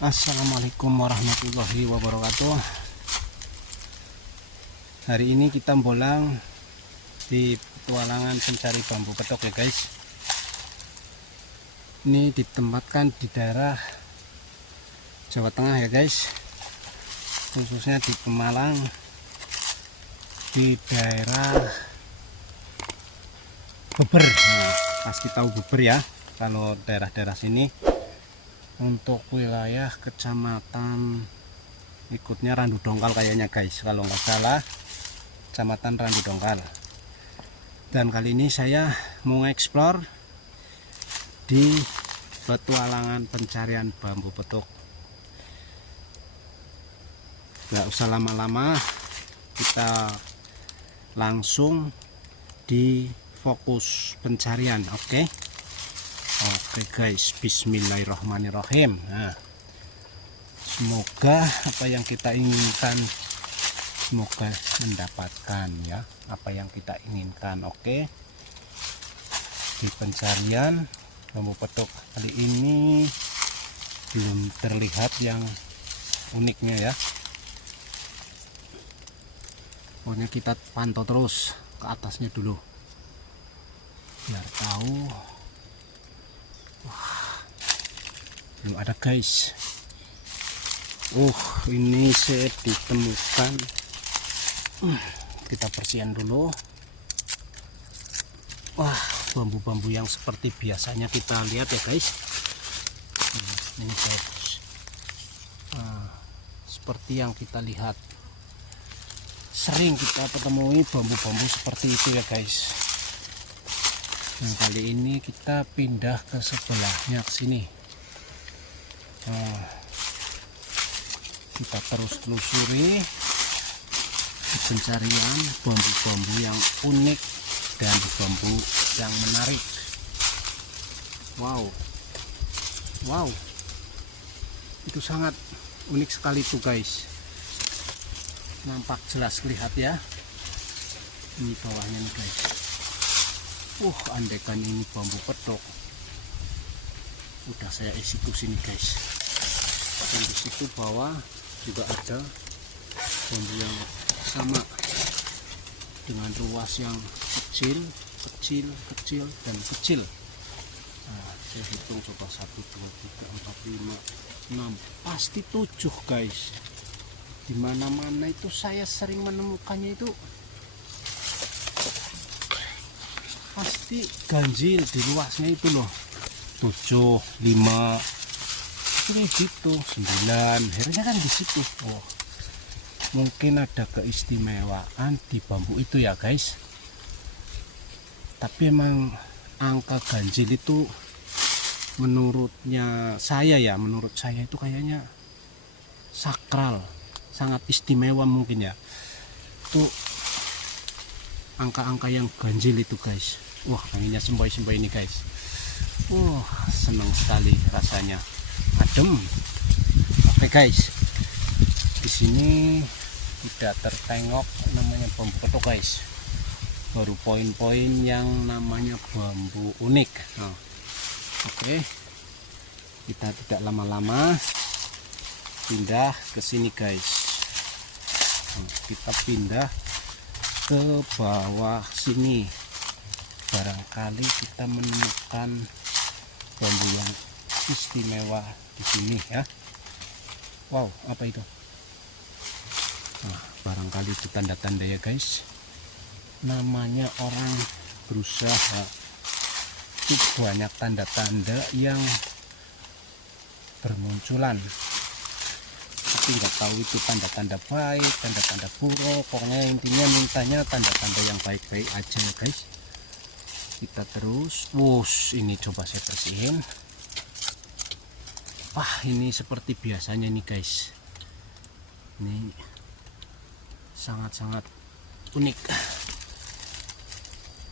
Assalamualaikum warahmatullahi wabarakatuh. Hari ini kita bolang di petualangan pencari bambu petok ya guys. Ini ditempatkan di daerah Jawa Tengah ya guys, khususnya di Pemalang, di daerah Beber. Nah, pasti tahu Beber ya kalau daerah-daerah sini. Untuk wilayah kecamatan ikutnya Randu Dongkal kayaknya guys, kalau nggak salah kecamatan Randu Dongkal. Dan kali ini saya mau eksplor di petualangan pencarian bambu petok. Nggak usah lama-lama, kita langsung di fokus pencarian. Oke guys, bismillahirrahmanirrahim. Nah, semoga apa yang kita inginkan, semoga mendapatkan ya apa yang kita inginkan. Oke, di pencarian bambu petok kali ini belum terlihat yang uniknya ya. Pokoknya kita pantau terus ke atasnya dulu biar tahu. Wah, belum ada guys. Ini saya ditemukan. Kita bersihkan dulu. Wah, bambu-bambu yang seperti biasanya kita lihat ya guys. Ini guys, seperti yang kita lihat, sering kita temui bambu-bambu seperti itu ya guys. Nah, kali ini kita pindah ke sebelahnya ke sini. Kita terus telusuri pencarian bambu-bambu yang unik dan bambu yang menarik. Wow, itu sangat unik sekali tuh guys. Nampak jelas lihat ya. Ini bawahnya nih guys. Andekan ini bambu petok, udah saya isi ke sini guys. Dan di situ bawah juga ada bambu yang sama dengan ruas yang kecil, dan kecil. Nah, saya hitung coba 1, 2, 3, 4, 5, 6, pasti 7 guys. Dimana-mana itu saya sering menemukannya itu pasti ganjil di luasnya itu loh. 7, 5 ini gitu, 9 akhirnya kan di situ. Mungkin ada keistimewaan di bambu itu ya guys. Tapi emang angka ganjil itu menurut saya itu kayaknya sakral, sangat istimewa mungkin ya. Itu angka-angka yang ganjil itu guys. Anginnya semboi-semboi ini guys. Senang sekali rasanya, adem. Oke guys, di sini tidak tertengok namanya bambu petok guys. Baru poin-poin yang namanya bambu unik. Oke, kita tidak lama-lama pindah ke sini guys. Kita pindah ke bawah sini, barangkali kita menemukan bambu yang istimewa di sini ya. Apa itu? Barangkali itu tanda-tanda ya guys. Namanya orang berusaha, itu banyak tanda-tanda yang bermunculan, tapi nggak tahu itu tanda-tanda baik, tanda-tanda buruk. Pokoknya intinya mintanya tanda-tanda yang baik-baik aja ya guys. Kita terus, ini coba saya bersihin. Ini seperti biasanya nih guys. Ini sangat-sangat unik.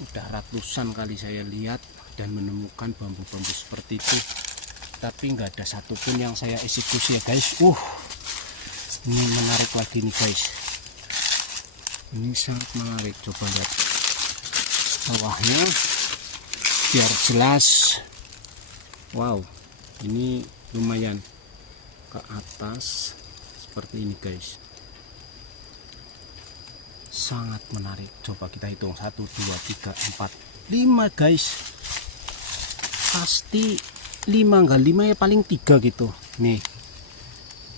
Udah ratusan kali saya lihat dan menemukan bambu-bambu seperti itu, tapi nggak ada satupun yang saya eksekusi ya guys. Ini menarik lagi nih guys. Ini sangat menarik. Coba lihat bawahnya biar jelas. Ini lumayan ke atas seperti ini guys. Sangat menarik. Coba kita hitung 1 2 3 4 5 guys. Pasti 5, enggak 5 ya paling 3 gitu. Nih.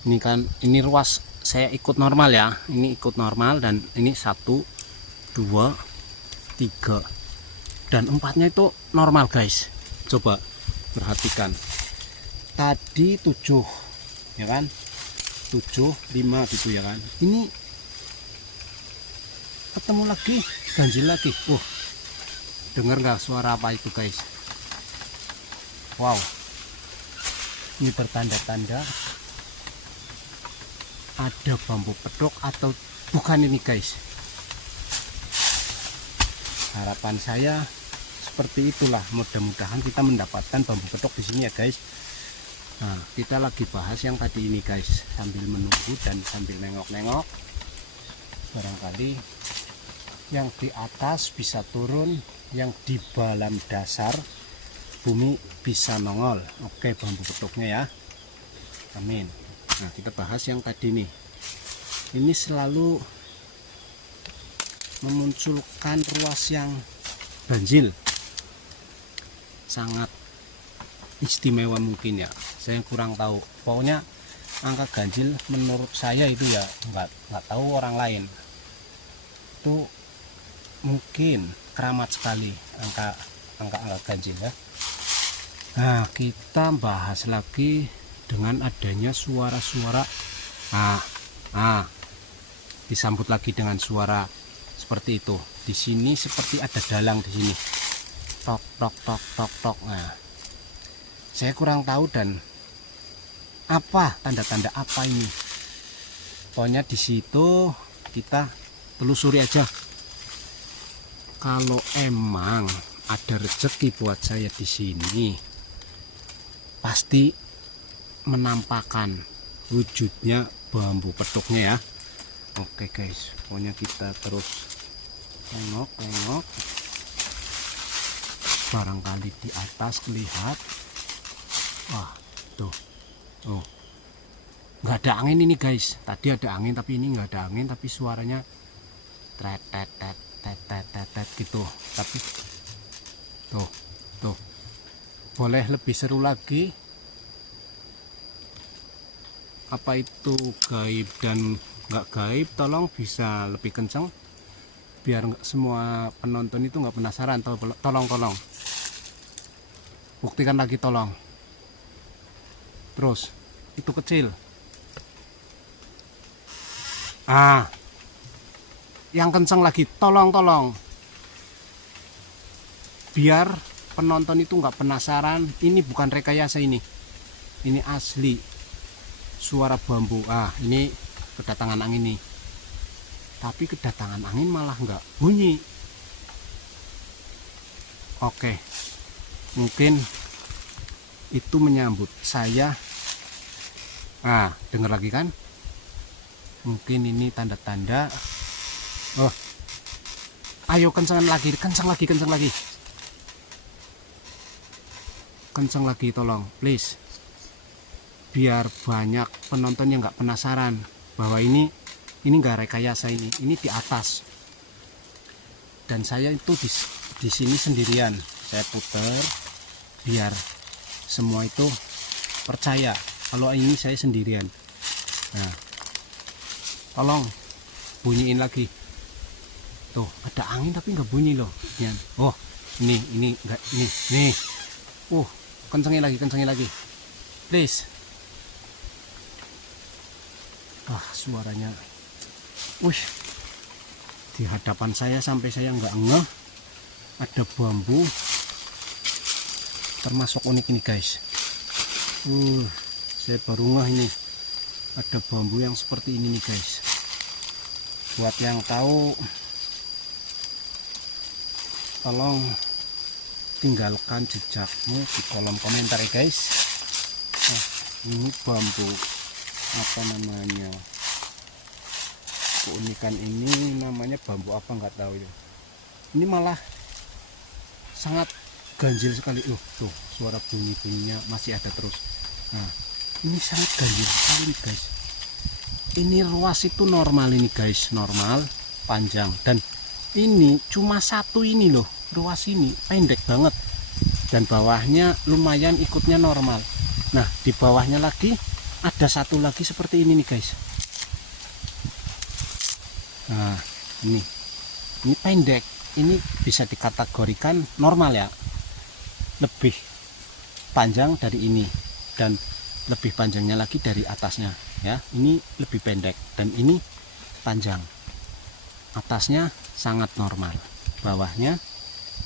Ini kan ini ruas saya ikut normal ya. Ini ikut normal dan ini 1 2 3 dan 4-nya itu normal guys. Coba perhatikan. Tadi 7 ya kan? 7 5 gitu ya kan. Ini ketemu lagi, ganjil lagi. Dengar nggak suara apa itu guys? Wow, ini bertanda-tanda ada bambu pedok atau bukan ini guys. Harapan saya seperti itulah, mudah-mudahan kita mendapatkan bambu pedok di sini ya guys. Nah, kita lagi bahas yang tadi ini guys, sambil menunggu dan sambil nengok-nengok. Barangkali yang di atas bisa turun, yang di dalam dasar bumi bisa nongol. Oke, bambu pedoknya ya. Amin. Nah, kita bahas yang tadi nih. Ini selalu memunculkan ruas yang ganjil. Sangat istimewa mungkin ya. Saya kurang tahu. Pokoknya angka ganjil menurut saya itu ya nggak tahu orang lain. Itu mungkin keramat sekali angka ganjil ya. Nah, kita bahas lagi dengan adanya suara-suara. Disambut lagi dengan suara seperti itu. Di sini seperti ada dalang di sini. Tok tok tok tok tok. Nah, saya kurang tahu dan apa tanda-tanda apa ini. Pokoknya di situ kita telusuri aja. Kalau emang ada rezeki buat saya di sini, pasti menampakkan wujudnya bambu pedoknya ya. Oke guys, pokoknya kita terus tengok. Barangkali di atas kelihatan. Wah, tuh. Nggak ada angin ini guys. Tadi ada angin tapi ini nggak ada angin, tapi suaranya tet gitu. Tapi tuh. Boleh lebih seru lagi. Apa itu gaib dan nggak gaib, tolong bisa lebih kencang biar semua penonton itu nggak penasaran. Tolong buktikan lagi, tolong. Terus itu kecil. Yang kencang lagi, tolong biar penonton itu nggak penasaran. Ini bukan rekayasa, ini asli suara bambu. Ini kedatangan angin nih, tapi kedatangan angin malah nggak bunyi. Oke, mungkin itu menyambut saya. Dengar lagi kan? Mungkin ini tanda-tanda. Ayo kencang lagi, kencang lagi, tolong please, biar banyak penonton yang nggak penasaran bahwa ini nggak rekayasa, ini di atas. Dan saya itu di sini sendirian. Saya putar biar semua itu percaya kalau ini saya sendirian. Nah, tolong bunyiin lagi. Tuh, ada angin tapi nggak bunyi loh. Ini enggak, nih. Kencengin lagi. Please. Suaranya. Di hadapan saya sampai saya nggak ngeh ada bambu. Termasuk unik ini guys. Saya baru ngeh ini ada bambu yang seperti ini nih guys. Buat yang tahu, tolong tinggalkan jejakmu di kolom komentar ya guys. Ini bambu apa namanya, keunikan ini namanya bambu apa nggak tahu ya. Ini malah sangat ganjil sekali. Tuh suara bunyinya masih ada terus. Nah, Ini sangat ganjil sekali nih guys. Ini ruas itu normal ini guys, normal panjang, dan ini cuma satu ini loh, ruas ini pendek banget, dan bawahnya lumayan ikutnya normal. Nah di bawahnya lagi ada satu lagi seperti ini nih guys. Nah ini pendek, ini bisa dikategorikan normal ya, lebih panjang dari ini dan lebih panjangnya lagi dari atasnya ya. Ini lebih pendek dan ini panjang. Atasnya sangat normal, bawahnya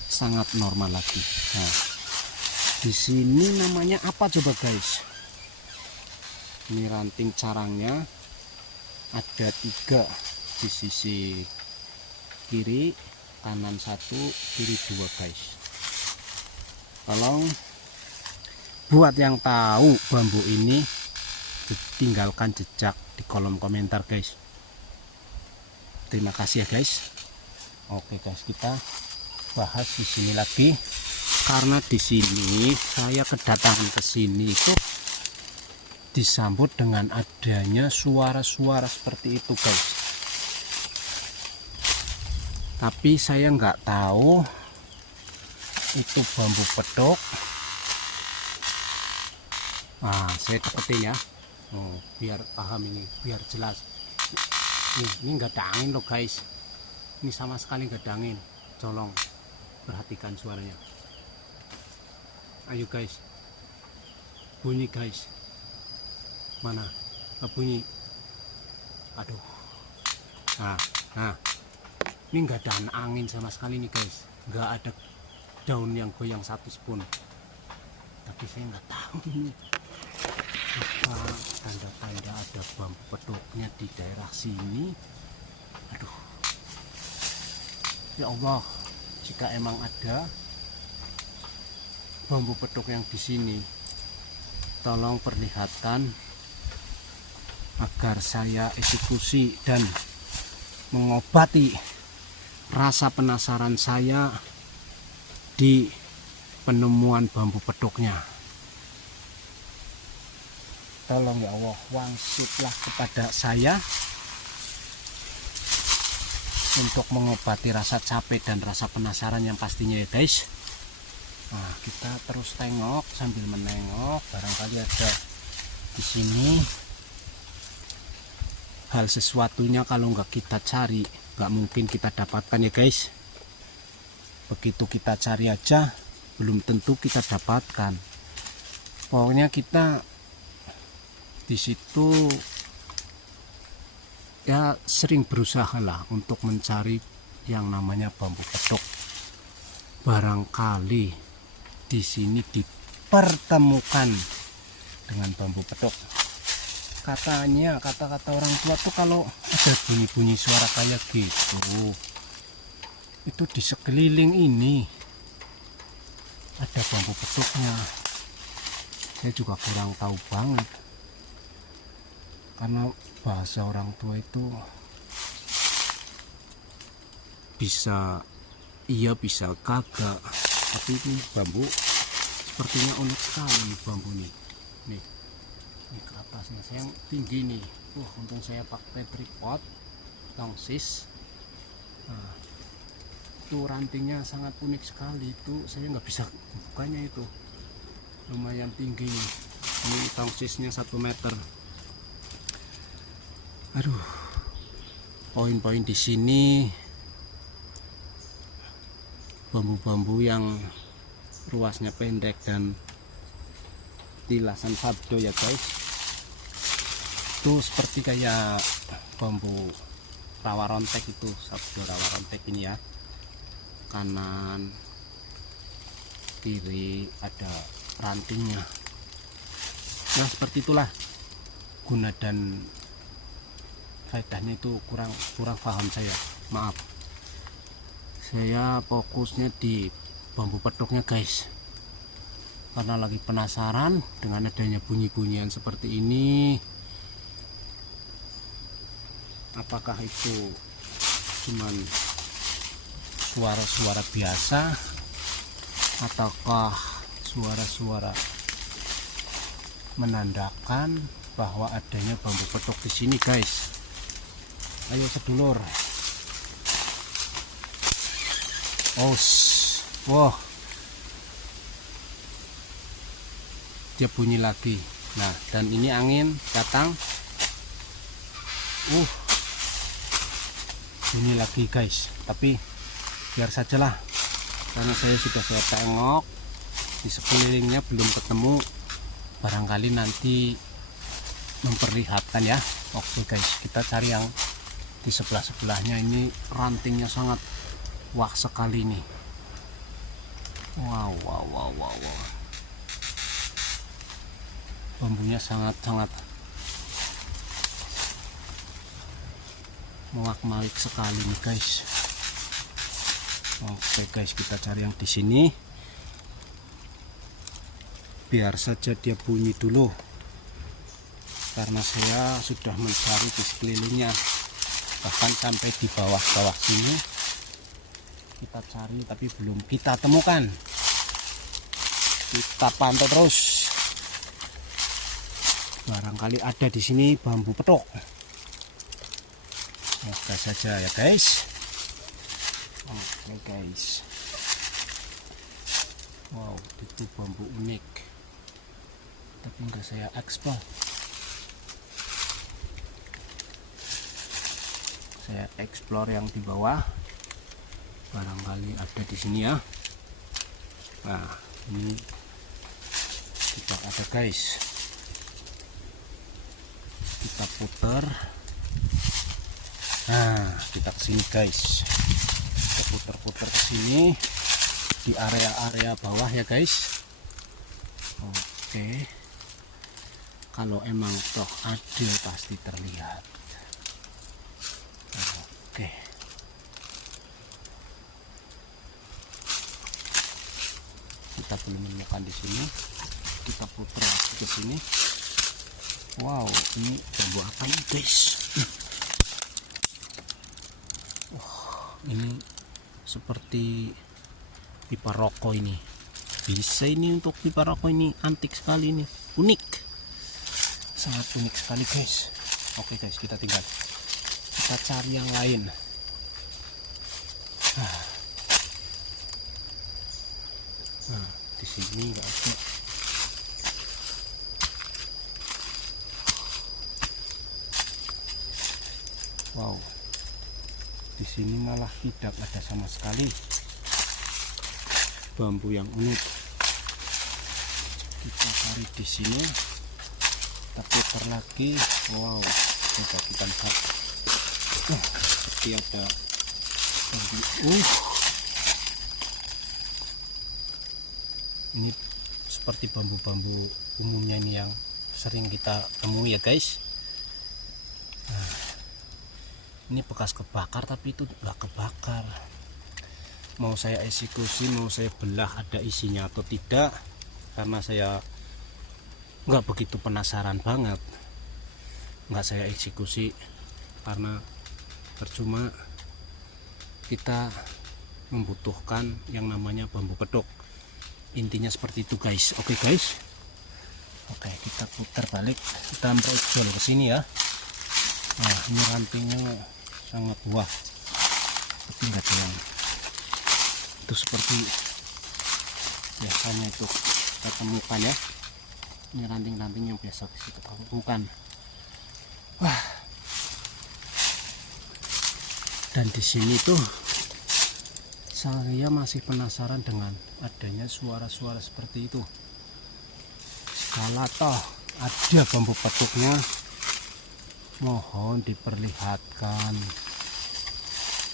sangat normal lagi. Nah di sini namanya apa coba guys? Ini ranting carangnya ada 3 di sisi kiri, kanan 1, kiri 2 guys. Tolong buat yang tahu bambu ini, tinggalkan jejak di kolom komentar guys. Terima kasih ya guys. Oke guys, kita bahas di sini lagi, karena di sini saya kedatangan ke sini itu disambut dengan adanya suara-suara seperti itu guys. Tapi saya nggak tahu itu bambu pedok. Nah saya deketin ya, biar paham ini, biar jelas. Ini nggak ada angin loh guys, ini sama sekali nggak ada angin. Tolong perhatikan suaranya. Ayo guys, bunyi guys. Mana bunyi? Aduh. Nah ini nggak ada angin sama sekali nih guys, nggak ada daun yang goyang satu pun. Tapi saya nggak tahu ini apa tanda-tanda ada bambu pedoknya di daerah sini. Aduh ya Allah, jika emang ada bambu pedok yang di sini, tolong perlihatkan agar saya eksekusi dan mengobati rasa penasaran saya di penemuan bambu pedoknya. Tolong ya Allah, wangsutlah kepada saya untuk mengobati rasa capek dan rasa penasaran yang pastinya ya guys. Nah kita terus tengok sambil menengok, barangkali ada di sini hal sesuatunya. Kalau nggak kita cari nggak mungkin kita dapatkan ya guys. Begitu kita cari aja belum tentu kita dapatkan. Pokoknya kita di situ ya sering berusaha lah untuk mencari yang namanya bambu pedok. Barangkali di sini dipertemukan dengan bambu pedok. Katanya, kata-kata orang tua tuh kalau ada bunyi-bunyi suara kayak gitu, itu di sekeliling ini ada bambu pedoknya. Saya juga kurang tahu banget, karena bahasa orang tua itu bisa iya bisa kagak. Tapi ini bambu sepertinya unik sekali nih bambu nih. Nih ini ke atasnya saya yang tinggi nih. Untung saya pakai tripod tongsis. Nah, itu rantingnya sangat unik sekali, itu saya nggak bisa bukanya, itu lumayan tinggi nih. Ini tongsisnya 1 meter. Aduh, poin-poin di sini bambu-bambu yang ruasnya pendek dan tilasan sabdo ya guys. Itu seperti kayak bambu rawa rontek, itu sabdo rawa rontek ini ya. Kanan kiri ada rantingnya. Nah seperti itulah guna dan faedahnya, itu kurang paham saya, maaf. Saya fokusnya di bambu pedoknya guys, karena lagi penasaran dengan adanya bunyi-bunyian seperti ini. Apakah itu cuman suara-suara biasa ataukah suara-suara menandakan bahwa adanya bambu petok di sini, guys. Ayo sedulur. Wah, dia bunyi lagi. Nah, dan ini angin datang. Bunyi lagi, guys. Tapi biar sajalah, karena saya tengok di sekelilingnya belum ketemu. Barangkali nanti memperlihatkan ya. Oke guys, kita cari yang di sebelahnya. Ini rantingnya sangat wah sekali nih. Wow. Bambunya sangat mewak-mawik sekali nih, guys. Oke guys, kita cari yang di sini. Biar saja dia bunyi dulu, karena saya sudah mencari di sekelilingnya, bahkan sampai di bawah sini kita cari tapi belum kita temukan. Kita pantau terus, barangkali ada di sini bambu petok. Semoga saja ya guys. Oke guys, wow, itu bambu unik, tapi enggak saya ekspor. Saya explore yang di bawah, barangkali ada di sini ya. Nah, ini tidak ada guys. Kita putar. Nah, kita kesini guys. Kita putar-putar kesini di area-area bawah ya guys. Oke. Kalau emang toh ada pasti terlihat. Oke. Kita belum menemukan di sini. Kita putar lagi ke sini. Wow, ini bambu apa ini guys? Ini seperti pipa rokok ini. Bisa ini untuk pipa rokok ini, antik sekali ini, unik. Sangat unik sekali guys. Oke guys, kita tinggal. Kita cari yang lain. Nah, di sini nggak ada. Wow, di sini malah tidak ada sama sekali bambu yang unik. Kita cari di sini, kita putar lagi. Wow, coba kita lihat. Seperti ada bambu. Ini seperti bambu-bambu umumnya ini yang sering kita temui ya guys. Nah, ini bekas kebakar, tapi itu nggak kebakar. Mau saya eksekusi, mau saya belah ada isinya atau tidak, karena saya nggak begitu penasaran banget, nggak saya eksekusi, karena percuma kita membutuhkan yang namanya bambu petok. Intinya seperti itu guys. Oke guys, oke, kita putar balik, kita merojol ke sini ya. Nah, ini rantingnya sangat wah, tapi nggak ada yang itu seperti biasanya itu kita temukan ya. Ini ranting-ranting yang biasa kita temukan. Wah, dan di sini tuh saya masih penasaran dengan adanya suara-suara seperti itu. Kalau toh ada bambu petuknya, mohon diperlihatkan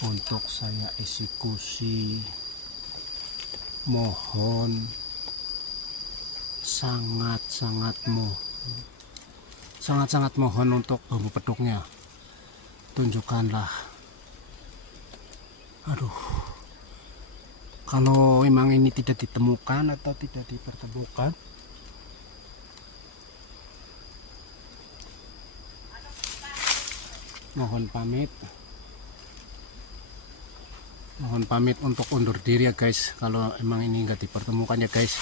untuk saya eksekusi. Mohon, sangat-sangat mohon untuk bambu petuknya, tunjukkanlah. Aduh, kalau memang ini tidak ditemukan atau tidak dipertemukan, mohon pamit untuk undur diri ya guys, kalau emang ini nggak dipertemukan ya guys.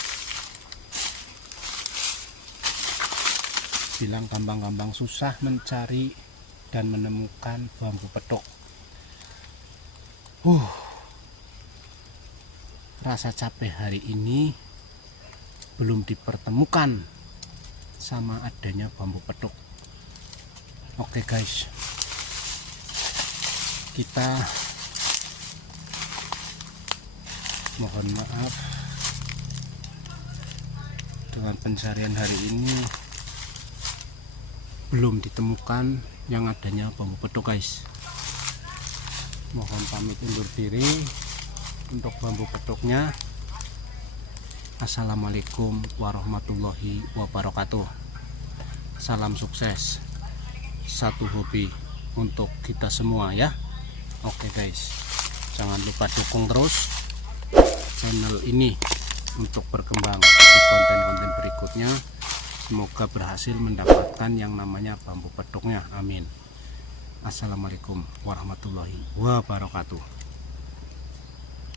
dibilang gampang-gampang susah mencari dan menemukan bambu petuk. Rasa capek hari ini belum dipertemukan sama adanya bambu petuk. Oke guys, kita mohon maaf dengan pencarian hari ini belum ditemukan yang adanya bambu petuk guys. Mohon pamit undur diri untuk bambu petuknya. Assalamualaikum warahmatullahi wabarakatuh. Salam sukses, satu hobi untuk kita semua ya. Oke guys, jangan lupa dukung terus channel ini untuk berkembang di konten-konten berikutnya. Semoga berhasil mendapatkan yang namanya bambu petuknya, amin. Assalamualaikum warahmatullahi wabarakatuh.